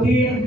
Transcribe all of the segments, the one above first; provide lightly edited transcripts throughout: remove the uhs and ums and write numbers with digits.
3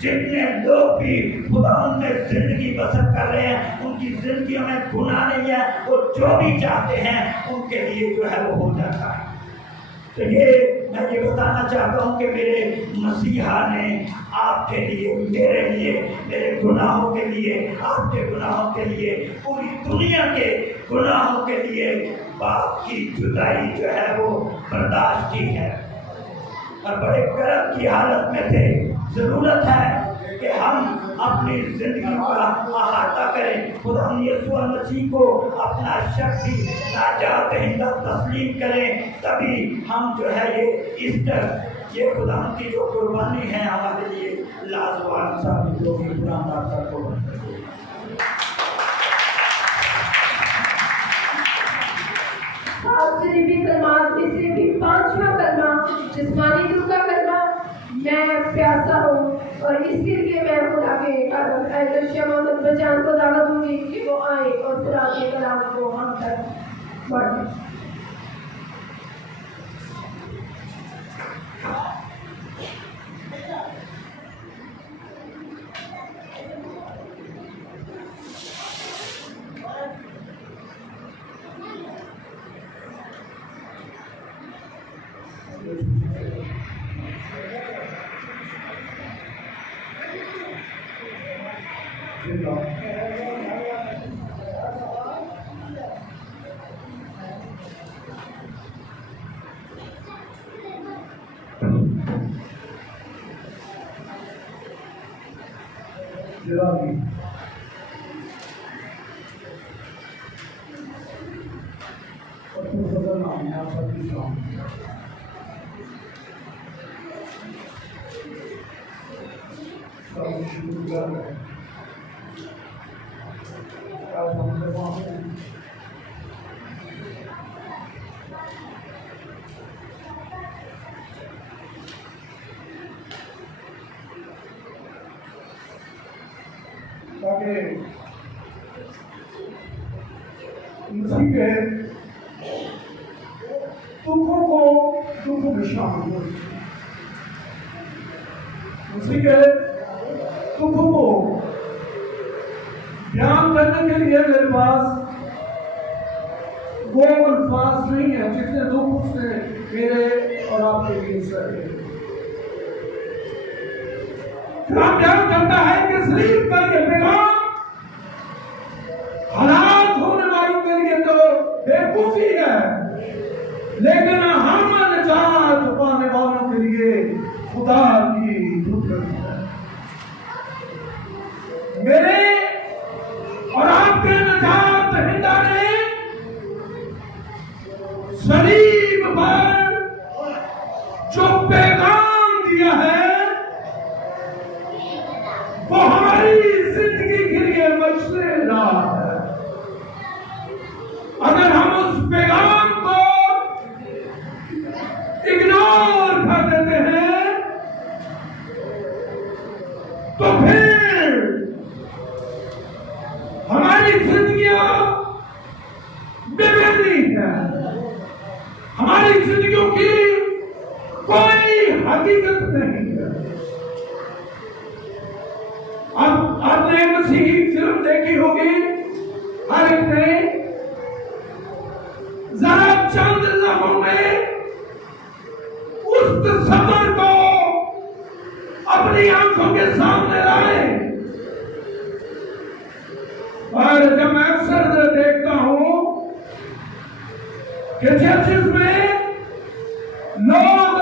جتنے لوگ بھی خدا میں زندگی بسر کر رہے ہیں ان کی زندگیوں میں گناہ نہیں ہے، وہ جو بھی چاہتے ہیں ان کے لیے جو ہے وہ ہو جاتا ہے۔ تو میں یہ بتانا چاہتا ہوں کہ میرے مسیحا نے آپ کے لیے، میرے لیے، میرے گناہوں کے لیے، آپ کے گناہوں کے لیے، پوری دنیا کے گناہوں کے لیے باپ کی جدائی جو ہے وہ برداشت کی ہے، اور بڑے کرب کی حالت میں تھے۔ ضرورت ہے کہ ہم اپنی زندگی کا احاطہ کریں، خدا یسوع مسیح کو اپنا شخصی نجات دہندہ تسلیم کریں، تبھی ہم جو ہے یہ ایسٹر، یہ خدا کی جو قربانی ہے ہمارے لیے لازوال ثابت ہوگی۔ خدا آپ کو آخری بھی کلمات میں سے بھی 5واں کلمہ جسمانی روح کا کلمہ، میں پیاسا ہوں، اور اس کے لیے میں خدا کے شمع جان کو دعوت دوں گی کہ وہ آئے اور خدا کے کلام کو ہم تک بڑھیں۔ مسیح کے دکھوں کو دکھوں میں شامل ہو، مسیح کے دکھوں کو بیان کرنے کے لیے میرے پاس وہ الفاظ نہیں ہیں جتنے دکھ اس نے میرے اور آپ کے لیے سہے۔ کلام بیان کرتا ہے کہ صلیب کا یہ پیغام ہلاک ہونے والوں کے لیے تو بیوقوفی ہے، لیکن ہم نجات پانے والوں کے لیے خدا کی قدرت ہے۔ میرے اور آپ کے نجات دہندہ نے صلیب پر جو پیغام دیا ہے وہ ہماری زندگی کے لیے مشعل راہ ہے۔ اگر ہم اس پیغام کو اگنور کر دیتے ہیں تو پھر ہماری زندگیاں بےمعنی ہیں، ہماری زندگیوں کی کوئی حقیقت نہیں ہے۔ اب آپ نے مسیحی فلم دیکھی ہوگی، ہر ایک نے ذرا چند لمحوں میں اس تصور کو اپنی آنکھوں کے سامنے لائے، اور جب میں اکثر دیکھتا ہوں کہ چرچز میں لوگ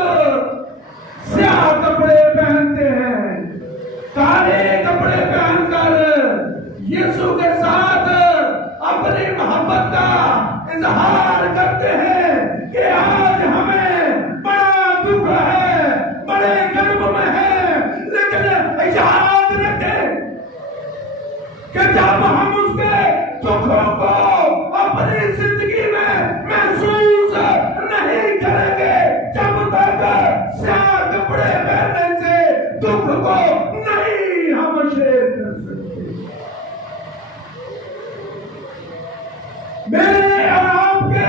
سیاہ کپڑے پہنتے ہیں، کالے کپڑے پہن کر یسوع کے ساتھ اپنی محبت کا اظہار کرتے ہیں کہ آج ہمیں بڑا دکھ ہے، بڑے گرب میں ہے، لیکن یاد رکھیں کہ جب ہم اس کے دکھوں کو اپنی زندگی میں محسوس نہیں کریں گے، جب تک سیاہ کپڑے پہننے سے دکھ کو نہیں ہم شیئر کر سکتے۔ میرے اور آپ کے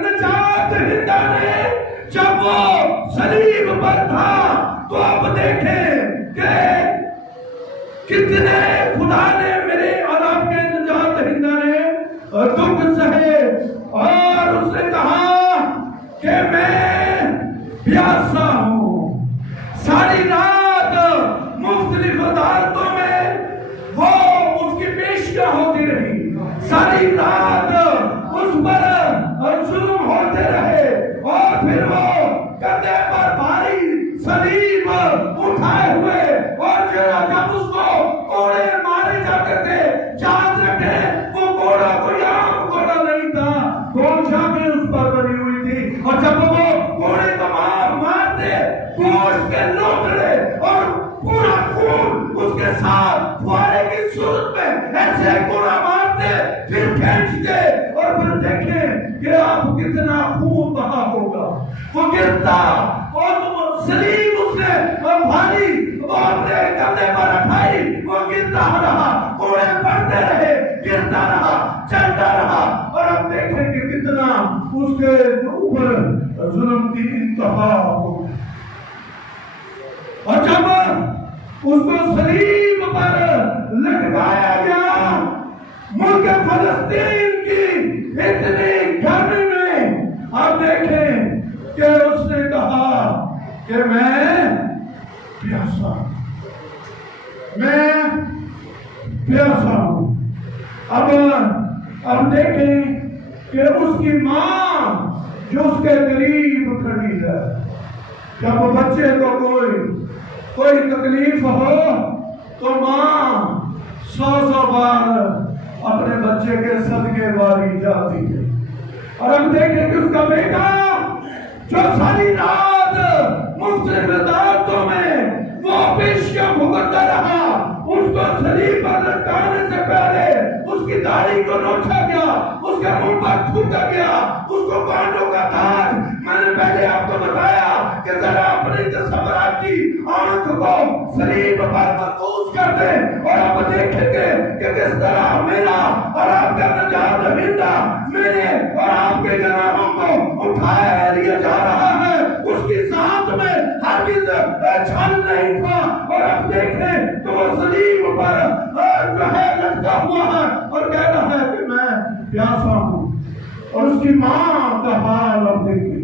نجات دہندہ نے جب وہ صلیب پر تھا تو اب دیکھیں خدا نے میرے اور آپ کے نجات دہندہ نے دکھ سہے اور اس نے کہا کہ میں پیاسا ہوں. ساری رات مختلف عدالتوں میں وہ اس کی پیشیاں ہوتی رہی. ساری رات اس پر ظلم ہوتے رہے اور پھر وہ کندھے پر بھاری صلیب اٹھائے ہوئے اور جب اس کو کوڑے مارے جاتے تھے یاد رکھیں وہ کوڑا کوئی عام کوڑا نہیں تھا. کون سا بھی اس پر بنی ہوئی تھی اور جب وہ کوڑے کو مارتے گوشت کے لوٹڑے اور پورا خون اس کے ساتھ فوارے کی صورت میں ایسے کوڑا مارتے پھر کھینچتے اور پھر دیکھیں کہ آپ کتنا خون بہا ہوگا. وہ گرتا اور صلیب اس نے بھاری وہ اپنے کندھے پر اٹھائی وہ گرتا رہا کوڑے پڑتے رہے گرتا رہا چلتا رہا اور اب دیکھیں کہ کتنا اس کے اوپر ظلم کی انتہا ہوگی. اور جب اس کو صلیب پر لٹکایا گیا ملک فلسطین کی اتنی گرمی میں آپ دیکھیں کہ اس نے کہا کہ میں پیاسا ہوں. میں پیاسا ہوں. اب دیکھیں کہ اس کی ماں جو اس کے قریب کھڑی ہے جب بچے کو کوئی تکلیف ہو تو ماں 100 بار اپنے بچے کے صدقے واری جاتی ہے. اور ہم دیکھیں کہ اس کا بیٹا جو ساری رات مختلف عدالتوں میں وہ پیشیاں بھگتتا رہا اس کو صلیب پر لٹکانے سے پہلے اس کی داڑھی کو نوچا گیا اس کے منہ پر تھوکا گیا اس کو کانٹوں کا تاج. میں نے پہلے آپ کو بتایا کہ ذرا اپنی تصورات کی آنکھ کو صلیب پر مرکوز کر دیں اور آپ دیکھیں گے کہ کس طرح میرا اور آپ کا نجات دہندہ میرے اور آپ کے گناہوں کو اٹھایا لیا جا رہا ہے. اس کی ذات میں ہرگز چھل نہیں تھا اور آپ دیکھیں کہ وہ صلیب پر جو ہے لٹکا ہوا ہے اور کہہ رہا ہے کہ میں پیاسا ہوں. اور اس کی ماں کا حال اب دیکھیں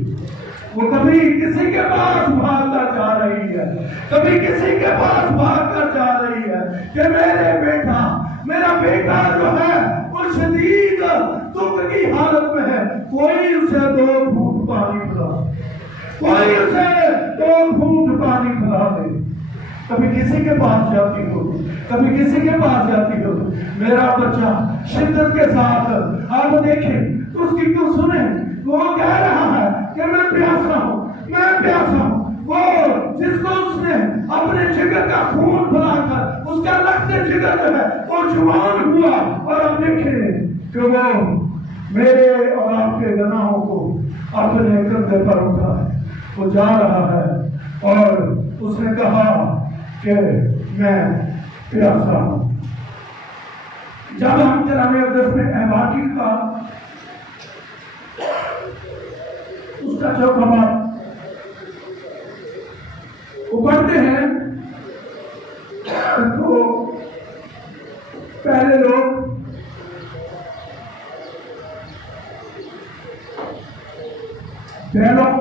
وہ کبھی کسی کے پاس بھاگ کر جا رہی ہے کبھی کسی کے پاس بھاگ کر جا رہی ہے کہ میرا بیٹا جو ہے وہ شدید دکھ کی حالت میں ہے. کوئی اسے 2 گھونٹ پانی پلا کوئی اسے 2 گھونٹ پانی پلا دے. کبھی کسی کے پاس جاتی ہو کبھی کسی کے پاس جاتی ہو میرا بچہ شدت کے ساتھ آپ دیکھیں تو اس کی کیوں سنیں وہ کہہ رہا ہے کہ میں پیاسا ہوں. وہ جس کو اس نے اپنے جگر کا خون پلا کر اس کا لخت جگر جو ہے وہ جوان ہوا اور اب دیکھیں کہ وہ میرے اور آپ کے گناہوں کو اپنے کندھے پر اٹھا ہے وہ جا رہا ہے اور اس نے کہا کہ میں پیاسا ہوں. جب ہم کلام اقدس میں احباطی کا اس کا جو خبر وہ پڑھتے ہیں تو پہلے لوگ بیلوں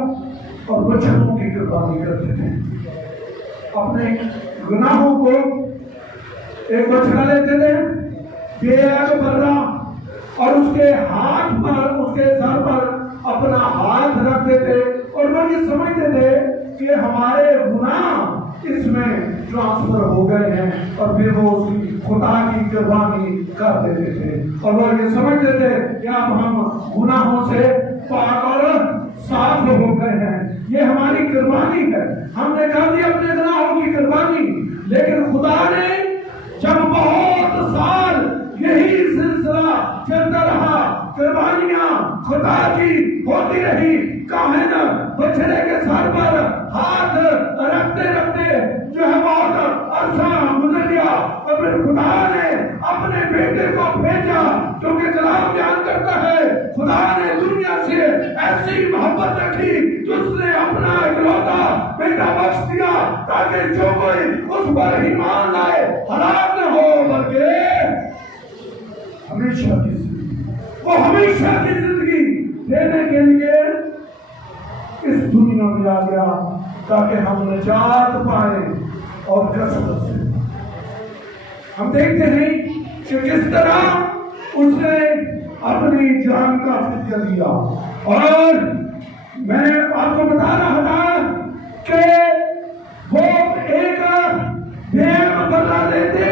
اور بچھڑوں کی قربانی کرتے تھے. اپنے گناہوں کو ایک بچڑا لیتے تھے بے عیب برا اور اس کے ہاتھ پر اس کے سر پر اپنا ہاتھ رکھتے تھے اور لوگ یہ سمجھتے تھے کہ ہمارے گناہ اس میں ٹرانسفر ہو گئے ہیں اور پھر وہ اس کی خدا کی قربانی کر دیتے تھے اور لوگ یہ سمجھتے تھے کہ اب ہم گناہوں سے پاک اور صاف ہو گئے ہیں یہ ہماری قربانی ہے ہم نے کر دی اپنے گناہوں کی قربانی. لیکن خدا نے جب بہت سال یہی سلسلہ چلتا رہا قربانیاں خدا کی ہوتی رہی کاہن بچڑے کے سر پر ہاتھ رکھتے رکھتے جو ہے بہت عرصہ گزر گیا اور پھر خدا نے اپنے بیٹے کو بھیجا کیونکہ کلام بیان کرتا ہے خدا نے دنیا سے ایسی محبت رکھی کہ اس نے اپنا اکلوتا بیٹا بخش دیا تاکہ جو کوئی اس پر ایمان لائے ہلاک نہ ہو بلکہ ہمیشہ کی زندگی، وہ ہمیشہ کی زندگی دینے کے لیے اس دنیا میں آ گیا تاکہ ہم نجات پائیں اور کثرت سے۔ ہم دیکھتے ہیں کہ کس طرح اس نے اپنی جان کا فدیہ دیا، اور میں آپ کو بتا رہا تھا کہ وہ ایک بے مقررہ لیتے،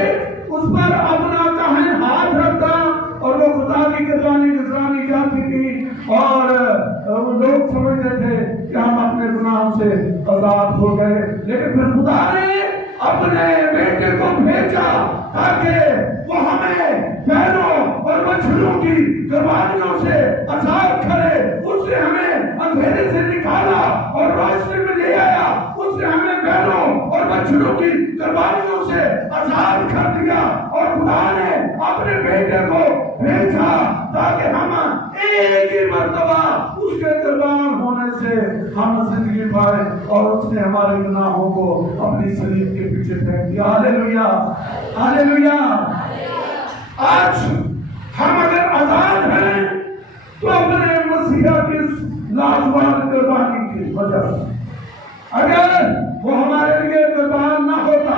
اس پر اپنا کاہن ہاتھ رکھتا اور وہ خدا کی قربانی گزرانی جاتی تھی، اور لوگ سمجھتے تھے کہ ہم اپنے گناہوں سے آزاد ہو گئے، لیکن پھر خدا نے اپنے بیٹے کو بھیجا تاکہ وہ ہمیں بیلوں اور بچھڑوں کی قربانیوں سے آزاد کرے۔ اس نے ہمیں اندھیرے سے نکالا اور روشنی میں لے آیا، اس نے ہمیں بیلوں اور بچھڑوں کی قربانیوں سے آزاد کر دیا، اور خدا نے اپنے بیٹے کو بھیجا تاکہ ہم ایک ہی مرتبہ اس کے قربان ہونے سے ہم زندگی پائیں، اور اس نے ہمارے گناہوں کو اپنی صلیب کے پیچھے پھینک دیا۔ ہاللیلویا، ہاللیلویا۔ آج ہم اگر آزاد ہیں تو اپنے مسیح کی لازوال قربانی کی وجہ سے، اگر وہ ہمارے لیے قربان نہ ہوتا،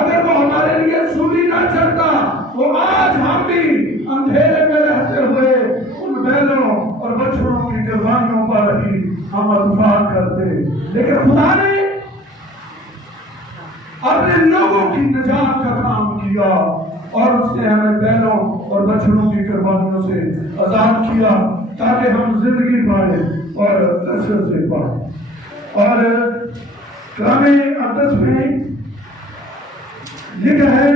اگر وہ ہمارے لیے سولی نہ چڑھتا، تو آج ہم بھی اندھیرے میں رہتے ہوئے ان بیلوں اور بچڑوں کی قربانیوں پر ہی ہم اتفاق کرتے، لیکن خدا نے اپنے لوگوں کی نجات کا کام کیا، اور اس نے ہمیں بیلوں اور بچڑوں کی قربانیوں سے آزاد کیا تاکہ ہم زندگی پائیں اور کثرت سے پائیں۔ اور کلام مقدس میں لکھا ہے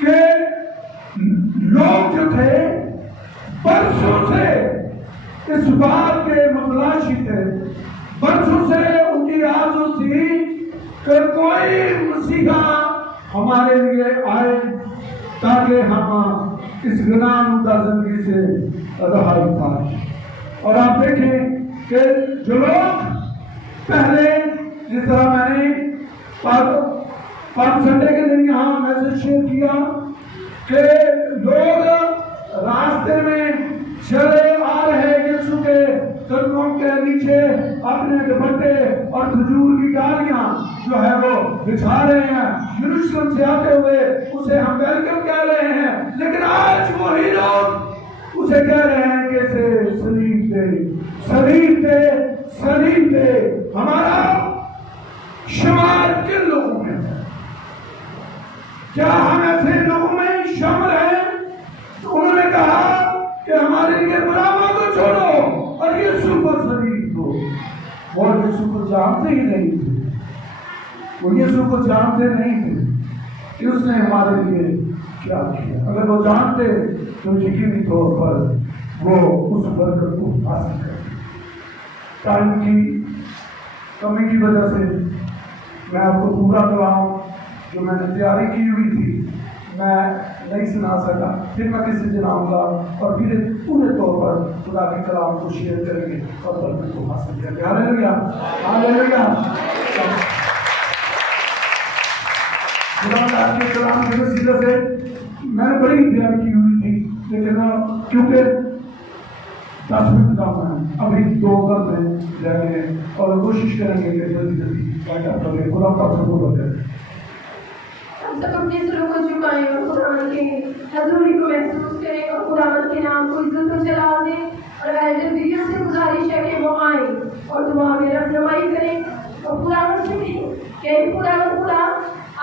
کہ لوگ جو تھے برسوں سے اس بات کے متلاشی تھے، برسوں سے ان کی آرزو تھی کہ کوئی مسیحا ہمارے لیے آئے تاکہ ہم اس گناہنودہ زندگی سے رہائی پائیں۔ اور آپ دیکھیں کہ جو لوگ پہلے، جس طرح میں نے پانچ سنڈے کے دن یہاں میسج شیئر کیا کہ لوگ راستے میں چلے آ رہے یسوع کے قدموں کے نیچے اپنے دوپٹے اور کھجور کی ڈالیاں جو ہے وہ بچھا رہے ہیں، یروشلم سے آتے ہوئے اسے ہم ویلکم کہہ رہے ہیں، لیکن آج وہی لوگ اسے کہہ رہے ہیں کہ اسے صلیب دے، صلیب دے، صلیب دے۔ ہمارا شمار کن لوگوں میں؟ کیا ہم ایسے لوگوں میں شامل ہیں؟ تو انہوں نے کہا کہ ہمارے لیے برابر کو چھوڑو اور یسوع کو صلیب دو۔ وہ یسوع کو جانتے ہی نہیں تھے، وہ یسوع کو جانتے نہیں تھے کہ اس نے ہمارے لیے کیا کیا۔ اگر وہ جانتے تو یقینی طور پر وہ اس برکت کو حاصل کرتے۔ ٹائم کی کمی کی وجہ سے میں آپ کو پورا کلام جو میں نے تیاری کی ہوئی تھی میں نہیں سنا سکا، پھر میں کسی دن آؤں گا اور پھر پورے طور پر خدا کے کلام کو شیئر کریں گے اور برکت کو حاصل کریں گے۔ ہاللیلویا، ہاللیلویا۔ خدا آپ کے کلام کے وسیلے سے میں نے بڑی تیاری کی ہوئی تھی، لیکن کیونکہ 10 منٹ کام ہے، ابھی 2 گھنٹے رہ گئے اور کوشش کریں گے کہ جلدی جلدی کریں۔ خدا کا سبور کرے۔ ہم سب اپنے سروں کو جھکائیں اور خداوند کی حضوری کو محسوس کریں اور خداوند کے نام کو عزت و جلال دیں، اور اہل دنیا سے گزارش ہے کہ وہ آئیں اور دعا میں رہنمائی کریں اور خداوند سے بھی کہ خداوند خدا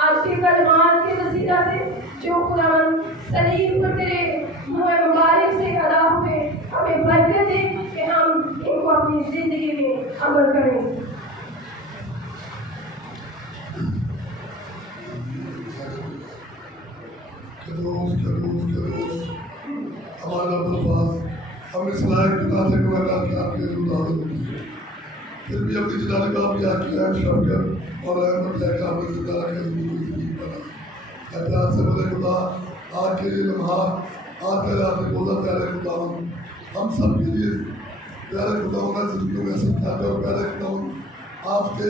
آج کے کلمات کے وسیلہ سے جو خداوند صلیب پر تیرے منہ مبارک سے ادا ہوئے ہمیں برکت دے کہ ہم ان کو اپنی زندگی میں عمل کریں۔ ہمارا الفاظ ہم اس لائق بتا سکتے ہیں کہ آپ کے ضرورت ہوتی ہے، پھر بھی اپنی جلال کا بھی آپ کی عیش کر کر اور احمد ہے کہ آپ نے زندہ رکھے زندگی بنا احتیاط سے بولے خدا آج کے لیے لمحات آج پہلے آپ نے بولا پیارے خدا ہم سب کے لیے پیارے خدا میں زندگیوں میں سمجھاتے اور پیارے خدا آپ کے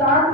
7